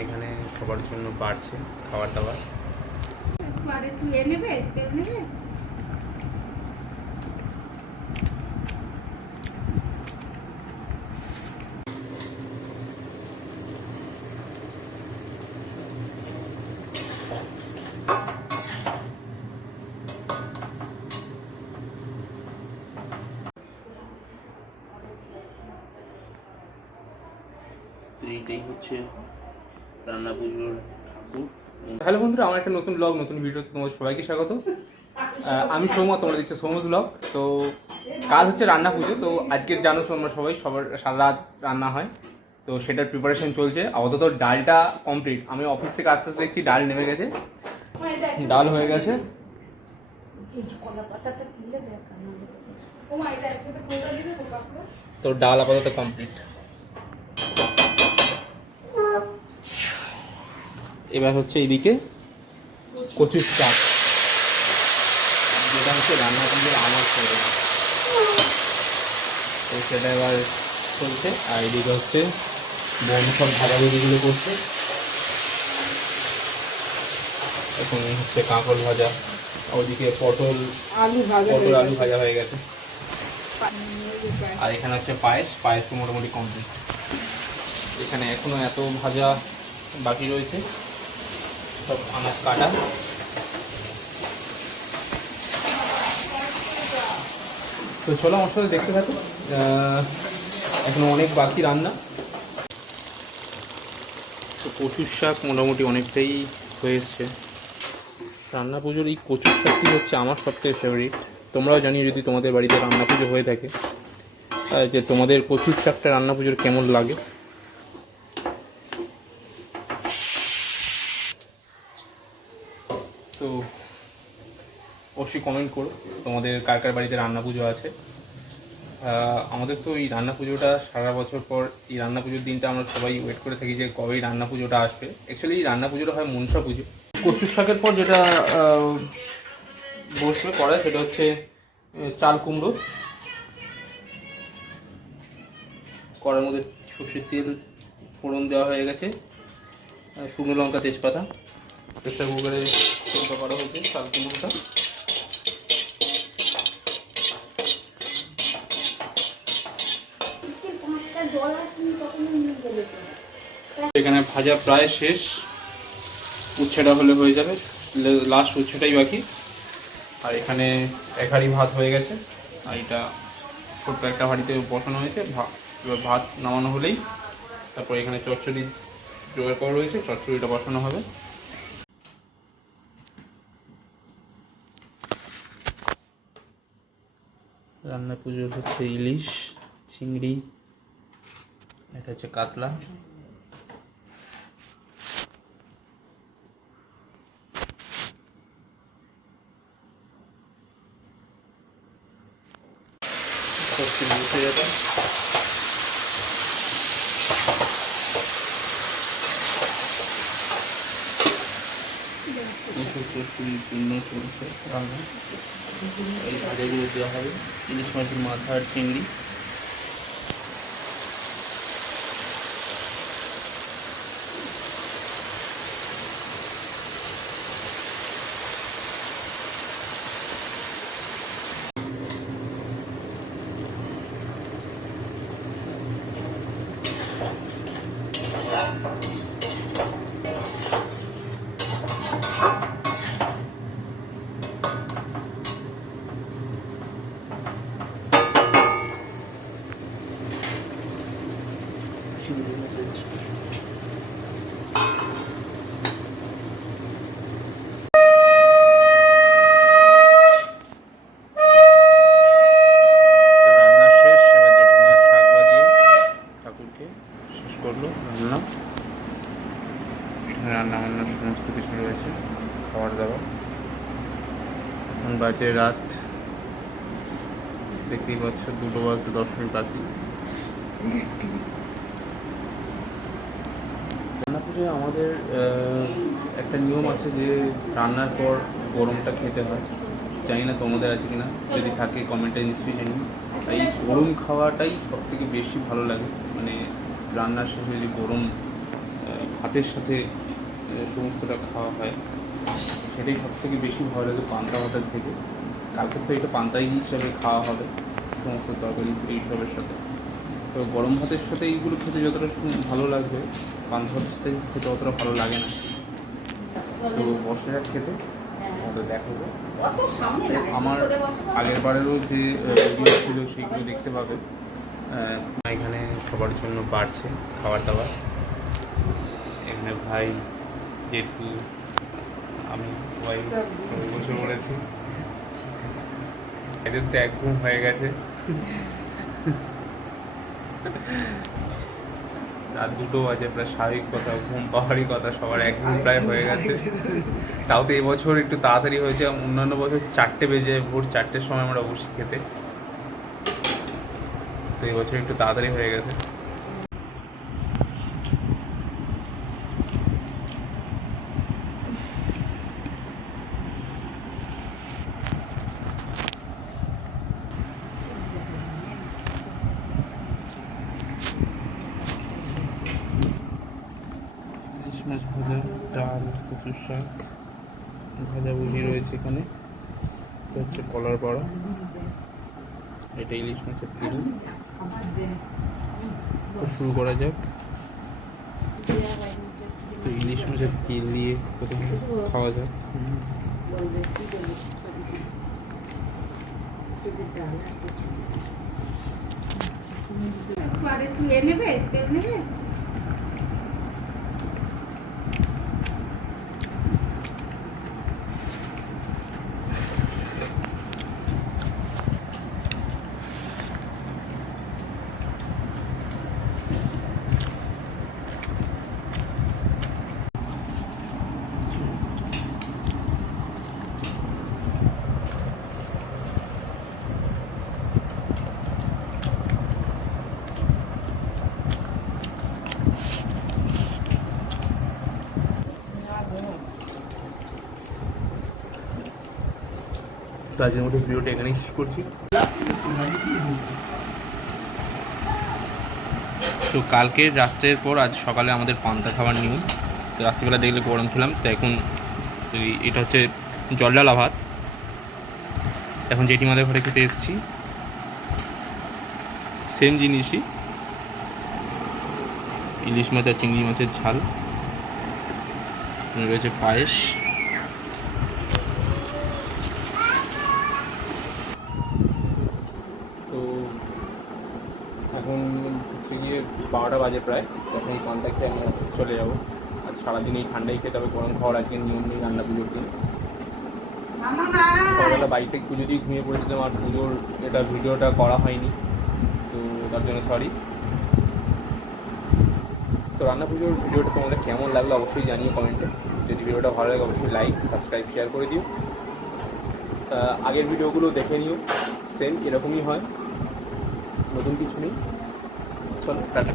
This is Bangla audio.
এখানে সবার জন্য বাড়ছে খাবার দাবার এইটাই হচ্ছে রান্না ঠাকুর। হ্যালো বন্ধুরা, আমার একটা নতুন ব্লগ নতুন ভিডিওতে তোমাদের সবাইকে স্বাগত। আমি সৌমা তোমরা দেখছ সৌমস ব্লগ তো কাল হচ্ছে রান্না পুজো, তো আজকের জানো তোমরা সবাই, সবার সারা রাত রান্না হয়। তো সেটার প্রিপারেশন চলছে। আপাতত ডালটা কমপ্লিট আমি অফিস থেকে আস্তে আস্তে দেখছি ডাল নেমে গেছে। ডাল হয়ে গেছে। তো ডাল আপাতত কমপ্লিট এবার হচ্ছে এইদিকে কচুর চাপ যেটা হচ্ছে রান্না করলে আমার করে তো সেটা এবার চলছে। আর এদিকে হচ্ছে বোন সব ভাজাভুজিগুলো করছে। এখন হচ্ছে কাঁকড় ভাজা। ওইদিকে পটল আলু ভাজা পটল আলু ভাজা হয়ে গেছে। আর এখানে হচ্ছে পায়েস। পায়েস তো মোটামুটি কমপ্লিট এখানে এখনও এত ভাজা বাকি রয়েছে। সব আনাজ কাটা। তো চলো আমার সাথে দেখতে থাকো। এখনও অনেক বাকি রান্না। তো কচুর শাক মোটামুটি অনেকটাই হয়ে এসছে। রান্না পুজোর এই কচুর শাকটি হচ্ছে আমার সবথেকে ফেভারিট তোমরাও জানিও যদি তোমাদের বাড়িতে রান্না পুজো হয়ে থাকে। যে তোমাদের কচুর শাকটা রান্না পুজোর কেমন লাগে তো অবশ্যই কমেন্ট করো। তোমাদের কার কার বাড়িতে রান্না পুজো আছে? আমাদের তো এই রান্না পুজোটা সারা বছর পর, এই রান্না পুজোর দিনটা আমরা সবাই ওয়েট করে থাকি যে কবে এই রান্না পুজোটা আসবে। অ্যাকচুয়ালি এই রান্না পুজোটা হয় মনসা পুজো। কচুর শাকের পর যেটা বসবে করায় সেটা হচ্ছে চাল কুমড়ো। কড়ার মধ্যে সর্ষের তেল, ফোড়ন দেওয়া হয়ে গেছে। শুকনো লঙ্কা, তেজপাতা। প্রেসার কুকারে করা হয়েছে চাল কুমড়োটা। এখানে ভাজা প্রায় শেষ। উচ্ছেটা হলে হয়ে যাবে। লাস্ট উচ্ছেটাই বাকি। আর এখানে এক হাঁড়ি ভাত হয়ে গেছে। আর এটা ছোট্ট একটা হাঁড়িতে বসানো হয়েছে। ভা- এবার ভাত নামানো হলেই তারপর এখানে চচ্চড়ি জোগাড় করা রয়েছে। চচ্চড়িটা বসানো হবে। রান্না পুজো হচ্ছে ইলিশ, চিংড়ি এটা হচ্ছে কাতলা। সবজি উঠে যাবে। এই ভাজাগুলো দেওয়া হবে। ইলিশ মাছের মাথা আর চিংড়ি মাছের ঝোল। তো রান্না শেষ এবার জেঠিমা শাক বাজিয়ে ঠাকুরকে শেষ করল রান্না এখানে রান্না বান্নার সমস্ত কিছু রয়েছে, খাবার দাবার। এখন বাজে রাত। দেখতেই পাচ্ছ, দুটো বাজতে দশ মিনিট বাকি। রান্না পুজোয় আমাদের একটা নিয়ম আছে যে রান্নার পর গরমটা খেতে হয়। জানি না তোমাদের আছে কিনা, যদি থাকে কমেন্টে নিশ্চয়ই জানি তাই গরম খাওয়াটাই সব থেকে বেশি ভালো লাগে। মানে রান্নার শেষে যে গরম ভাতের সাথে সমস্তটা খাওয়া হয় সেটাই সব থেকে বেশি ভালো লাগে পান্তা ভাতের থেকে কালকে তো এটা পান্তাই হিসাবে খাওয়া হবে সমস্ত তরকারি এইসবের সাথে। তো গরম ভাতের সাথে এইগুলো খেতে যতটা ভালো লাগবে পান্তা ভাতের সাথে খেতে অতটা ভালো লাগে না। তো বসে যাক খেতে আমাদের দেখাবো। আমার আগের বারেরও যে ভিডিও ছিল সেগুলো দেখতে পাবে। এখানে সবার জন্য বাড়ছে খাবার দাবার। এখানে ভাই জেঠু আমি সবাই বসে পড়েছি। এদের তো এক ঘুম হয়ে গেছে। রাত দুটো বাজে প্রায় স্বাভাবিক কথা ঘুম পাওয়ারই কথা সবার এক ঘুম প্রায় হয়ে গেছে। তাও তো এবছর একটু তাড়াতাড়ি হয়েছে অন্যান্য বছর চারটে বেজে ভোর চারটের সময় আমরা বসি খেতে। তো এবছর একটু তাড়াতাড়ি হয়ে গেছে ইলিশ মাছ ভাজা ডাল কচুর শাক ভাজা ভুজি রয়েছে এখানে। এটা হচ্ছে কলার বড়া এটা ইলিশ মাছের তিল। তো শুরু করা যাক। তো ইলিশ মাছের তিল দিয়ে প্রথমে খাওয়া যাক। একটু নেবে? তেল নেবে? তো আজকের মতো ভিডিওটা এখানেই শেষ করছি। তো কালকে রাত্রের পর আজ সকালে আমাদের পান্তা খাবার নিয়ম। তো রাত্রিবেলা দেখলে গরম খেলাম, তো এখন এটা হচ্ছে জলডালা ভাত। এখন জেঠিমাদের ঘরে খেতে এসেছি। সেম জিনিসই। ইলিশ মাছ আর চিংড়ি মাছের ঝাল। রয়েছে পায়েস তো এখন হচ্ছে গিয়ে বারোটা বাজে প্রায়। তখন এই পান্তা খেয়ে আমি অফিস চলে যাব। আজ সারাদিন এই ঠান্ডাই খেতে হবে, গরম খাওয়ার আজকে নিয়ম নেই রান্না পুজোর দিন। সকালবেলা বাড়িতে পুজো দিয়ে ঘুমিয়ে পড়েছিলাম, আর পুজোর এটা ভিডিওটা করা হয়নি, তো তার জন্য সরি তো রান্না পুজোর ভিডিওটা তোমাদের কেমন লাগল অবশ্যই জানিও কমেন্টে। যদি ভিডিওটা ভালো লাগে, অবশ্যই লাইক সাবস্ক্রাইব শেয়ার করে দিও। আগের ভিডিওগুলো দেখে নিও। সেম এরকমই হয়। নতুন কিছু নেই। চলো, টাটা।